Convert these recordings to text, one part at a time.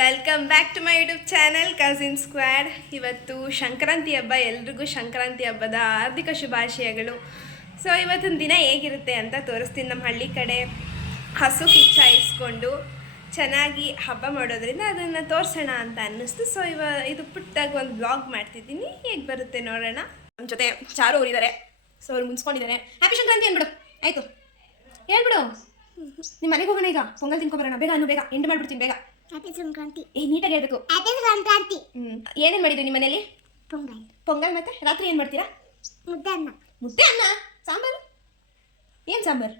Welcome back to my YouTube channel cousin squad. ಇವತ್ತು ಸಂಕ್ರಾಂತಿ ಹಬ್ಬ, ಎಲ್ರಿಗೂ ಸಂಕ್ರಾಂತಿ ಹಬ್ಬದ ಹಾರ್ದಿಕ ಶುಭಾಶಯಗಳು. ಸೊ ಇವತ್ತಿನ ದಿನ ಹೇಗಿರುತ್ತೆ ಅಂತ ತೋರಿಸ್ತೀನಿ. ನಮ್ಮ ಹಳ್ಳಿ ಕಡೆ ಹಸು ಕಿಚ್ಚಾಯಿಸ್ಕೊಂಡು ಚೆನ್ನಾಗಿ ಹಬ್ಬ ಮಾಡೋದ್ರಿಂದ ಅದನ್ನು ತೋರಿಸೋಣ ಅಂತ ಅನ್ನಿಸ್ತು. ಸೊ ಇದು ಪುಟ್ಟಾಗಿ ಒಂದು ಬ್ಲಾಗ್ ಮಾಡ್ತಿದ್ದೀನಿ, ಹೇಗೆ ಬರುತ್ತೆ ನೋಡೋಣ. ನಮ್ಮ ಜೊತೆ ಚಾರು ಅವರಿದ್ದಾರೆ. ಸೊ ಅವ್ರು ಮುನ್ಸ್ಕೊಂಡಿದ್ದಾರೆ. ಹ್ಯಾಪಿ ಸಂಕ್ರಾಂತಿ ಅಂದ್ಬಿಡು. ಆಯಿತು ಹೇಳ್ಬಿಡು. ನಿಮ್ಮ ಮನೆಗೆ ಹೋಗೋಣ, ಈಗ ಪೊಂಗಲ್ ತಿನ್ಕೊಬರೋಣ. ಬೇಗ ಬೇಗ ಎಂಡ್ ಮಾಡ್ಬಿಡ್ತೀನಿ ಬೇಗ. ಹ್ಯಾಪಿ ಸಂಕ್ರಾಂತಿ. ನೀಟಾಗಿ ಹೇಳ್ಬೇಕು. ಹ್ಯಾಪಿ ಸಂಕ್ರಾಂತಿ. ಏನೇನು ಮಾಡಿದ್ರಿ ನಿಮ್ಮ ಮನೇಲಿ? ಪೊಂಗಲ್ ಮತ್ತೆ ರಾತ್ರಿ ಏನು ಮಾಡ್ತೀರಾ? ಮುದ್ದೆ ಅನ್ನ ಸಾಂಬಾರು. ಏನು ಸಾಂಬಾರು?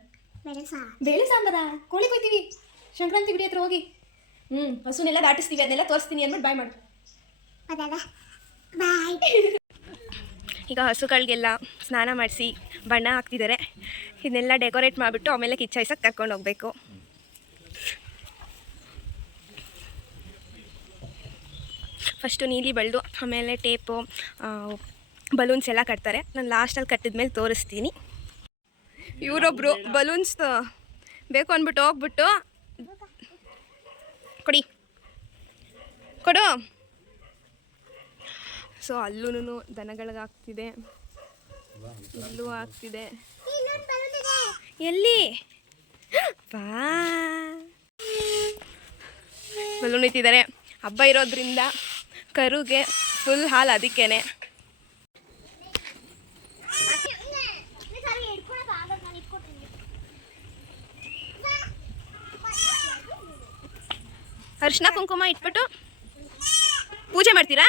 ಬೇಳೆ ಸಾಂಬಾರಾ? ಕೋಳಿ ಕೊಯ್ತೀವಿ ಸಂಕ್ರಾಂತಿ ಬಿಡಿ ಹತ್ರ ಹೋಗಿ. ಹಸುನೆಲ್ಲ ದಾಟಿಸ್ತೀವಿ, ಅದನ್ನೆಲ್ಲ ತೋರಿಸ್ತೀನಿ ಅಂದ್ಬಿಟ್ಟು ಬಾಯ್ ಮಾಡು. ಬಾಯ್. ಈಗ ಹಸುಗಳಿಗೆಲ್ಲ ಸ್ನಾನ ಮಾಡಿಸಿ ಬಣ್ಣ ಹಾಕ್ತಿದ್ದಾರೆ. ಇದನ್ನೆಲ್ಲ ಡೆಕೋರೇಟ್ ಮಾಡಿಬಿಟ್ಟು ಆಮೇಲೆ ಕಿಚ್ಚಾಯಿಸಕ್ಕೆ ಕರ್ಕೊಂಡು ಹೋಗಬೇಕು. ಫಸ್ಟು ನೀಲಿ ಬಳ್ದು ಆಮೇಲೆ ಟೇಪು ಬಲೂನ್ಸ್ ಎಲ್ಲ ಕಟ್ತಾರೆ. ನಾನು ಲಾಸ್ಟಲ್ಲಿ ಕಟ್ಟಿದ ಮೇಲೆ ತೋರಿಸ್ತೀನಿ. ಇವರೊಬ್ಬರು ಬಲೂನ್ಸ್ ಬೇಕು ಅಂದ್ಬಿಟ್ಟು ಹೋಗ್ಬಿಟ್ಟು ಕೊಡು. ಸೊ ಅಲ್ಲೂ ದನಗಳಿಗೆ ಆಗ್ತಿದೆ, ಇಲ್ಲೂ ಆಗ್ತಿದೆ. ಎಲ್ಲಿ ಬಾ ಬಲೂನ್ ಇಟ್ಟಿದ್ದಾರೆ. ಹಬ್ಬ ಇರೋದ್ರಿಂದ ಕರುಗೆ ಫುಲ್ ಹಾಲು, ಅದಕ್ಕೇನೆ. ಅರಿಶಿನ ಕುಂಕುಮ ಇಟ್ಬಿಟ್ಟು ಪೂಜೆ ಮಾಡ್ತೀರಾ?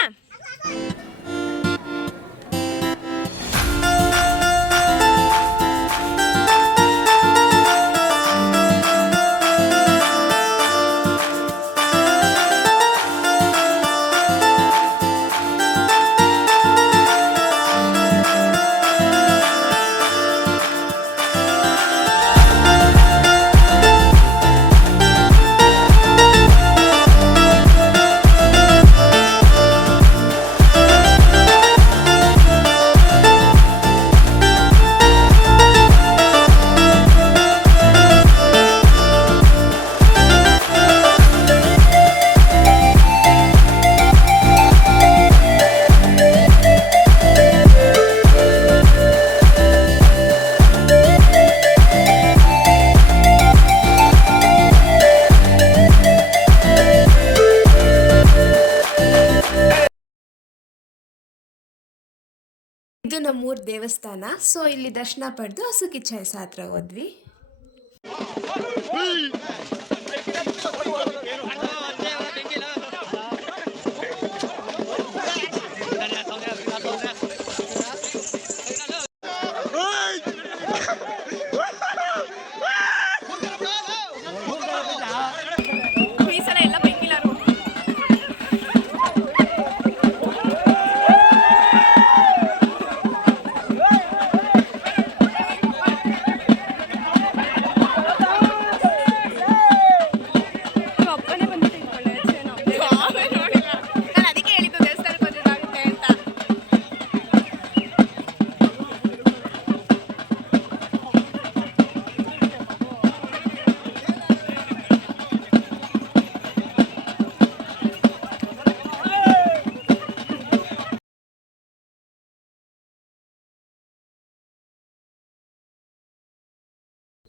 ಇದು ನಮ್ಮೂರ ದೇವಸ್ಥಾನ. ಸೊ ಇಲ್ಲಿ ದರ್ಶನ ಪಡೆದು ಹಸು ಕಿಚ್ಚಾಯಿಸ ಹತ್ರ ಹೋದ್ವಿ.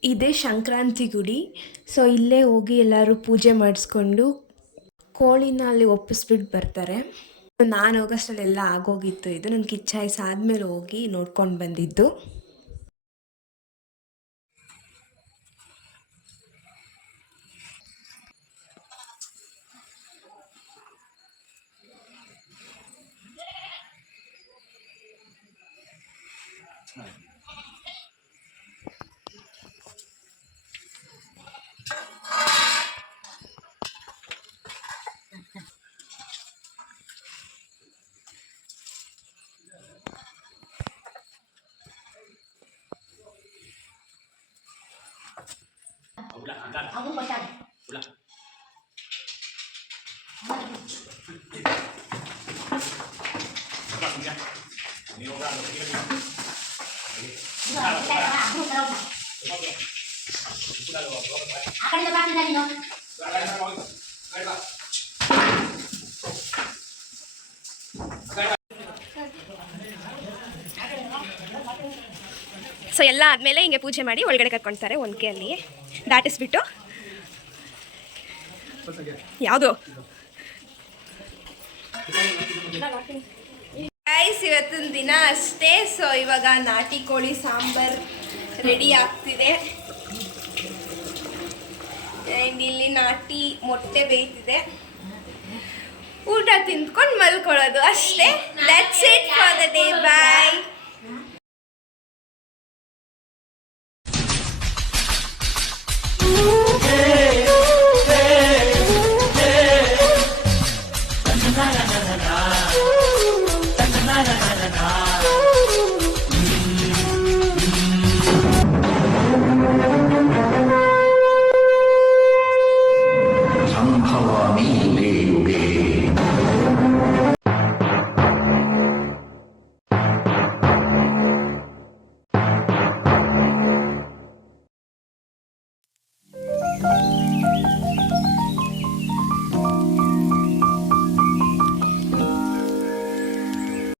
ಇದೇ ಸಂಕ್ರಾಂತಿ ಗುಡಿ. ಸೊ ಇಲ್ಲೇ ಹೋಗಿ ಎಲ್ಲರೂ ಪೂಜೆ ಮಾಡಿಸ್ಕೊಂಡು ಕೋಳಿನ ಅಲ್ಲಿ ಒಪ್ಪಿಸ್ಬಿಟ್ಟು ಬರ್ತಾರೆ. ನಾನು ಹೋಗೋಷ್ಟಲ್ಲೆಲ್ಲ ಆಗೋಗಿತ್ತು. ಇದು ನನ್ನ ಕಿಚ್ಚಾಯಿಸ ಆದಮೇಲೆ ಹೋಗಿ ನೋಡ್ಕೊಂಡು ಬಂದಿದ್ದು. ಸೊ ಎಲ್ಲ ಆದಮೇಲೆ ಹಿಂಗೆ ಪೂಜೆ ಮಾಡಿ ಒಳಗಡೆ ಕರ್ಕೊಳ್ತಾರೆ ಒನಕೆಯಲ್ಲಿ ದಾಟಿಸ್ಬಿಟ್ಟು. ಯಾವುದು ಗೈಸ್ ಇವತ್ತಿನ ದಿನ ಅಷ್ಟೇ. ಸೊ ಇವಾಗ ನಾಟಿ ಕೋಳಿ ಸಾಂಬಾರ್ ರೆಡಿ ಆಗ್ತಿದೆ ಆ್ಯಂಡ್ ಇಲ್ಲಿ ನಾಟಿ ಮೊಟ್ಟೆ ಬೇಯ್ತಿದೆ. ಊಟ ತಿಂದ್ಕೊಂಡು ಮಲ್ಕೊಳ್ಳೋದು ಅಷ್ಟೇ. That's it for the day. Bye.